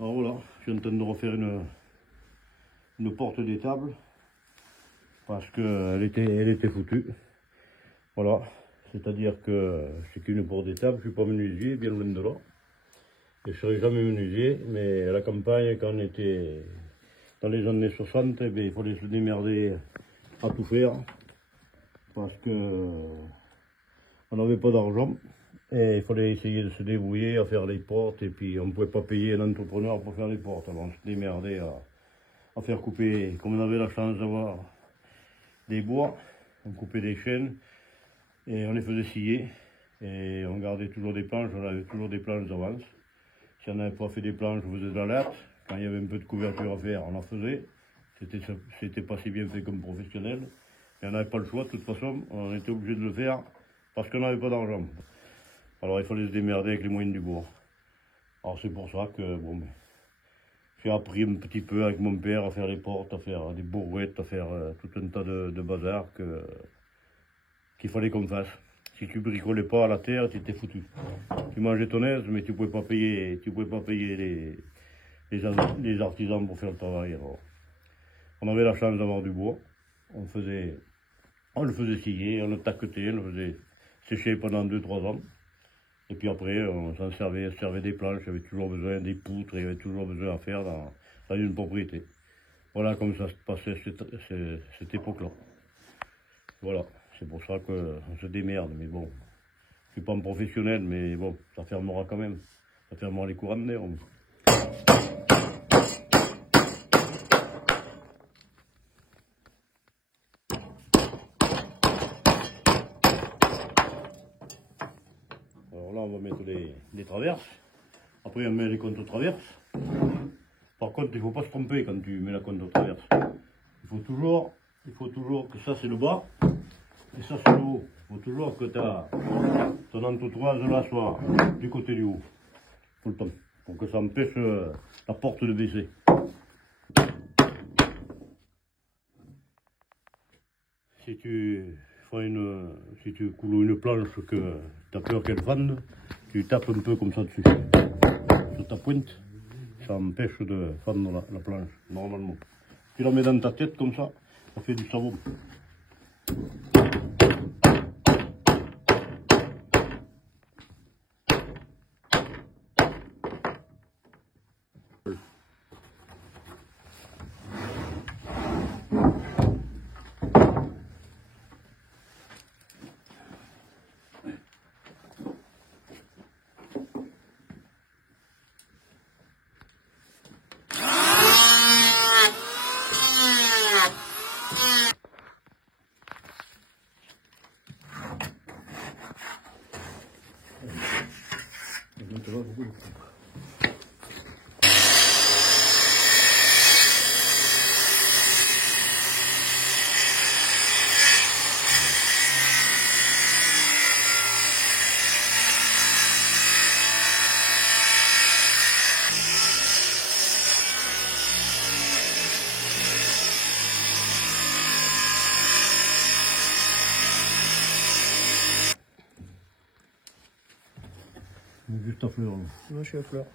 Alors voilà, je suis en train de refaire une porte d'étable parce qu'elle était foutue. Voilà, c'est-à-dire que c'est qu'une porte d'étable, je ne suis pas menuisier, bien loin de là. Et je ne serai jamais menuisier, mais à la campagne, quand on était dans les années 60, eh bien, il fallait se démerder à tout faire parce que on n'avait pas d'argent. Et il fallait essayer de se débrouiller à faire les portes, et puis on ne pouvait pas payer un entrepreneur pour faire les portes. Alors on se démerdait à faire couper, comme on avait la chance d'avoir des bois, on coupait des chênes et on les faisait scier. Et on gardait toujours des planches, on avait toujours des planches d'avance. Si on n'avait pas fait des planches, on faisait de la latte. Quand il y avait un peu de couverture à faire, on en faisait. C'était pas si bien fait comme professionnel. Et on n'avait pas le choix, de toute façon, on était obligé de le faire parce qu'on n'avait pas d'argent. Alors il fallait se démerder avec les moyens du bord. Alors c'est pour ça que bon, j'ai appris un petit peu avec mon père à faire les portes, à faire des bourrettes, à faire tout un tas de bazar qu'il fallait qu'on fasse. Si tu bricolais pas à la terre, tu étais foutu. Tu mangeais ton aise, mais tu pouvais pas payer les artisans pour faire le travail. Alors, on avait la chance d'avoir du bois. On le faisait scier, on le taquetait, on le faisait sécher pendant 2-3 ans. Et puis après, on s'en servait des planches, il y avait toujours besoin des poutres, il y avait toujours besoin à faire dans une propriété. Voilà comme ça se passait cette époque-là. Voilà, c'est pour ça qu'on se démerde, mais bon, je suis pas un professionnel, mais bon, ça fermera quand même. Ça fermera les courants d'air. Alors là, on va mettre les traverses. Après, on met les contre-traverses. Par contre, il ne faut pas se tromper quand tu mets la contre-traverse. Il faut toujours que ça c'est le bas et ça c'est le haut. Il faut toujours que ton entourage là soit du côté du haut. Tout le temps. Pour que ça empêche la porte de baisser. Si tu coules une planche que tu as peur qu'elle fende, tu tapes un peu comme ça dessus. Sur ta pointe, ça empêche de fendre la planche, normalement. Tu la mets dans ta tête comme ça fait du savon. Juste à fleur. Moi je suis à fleur.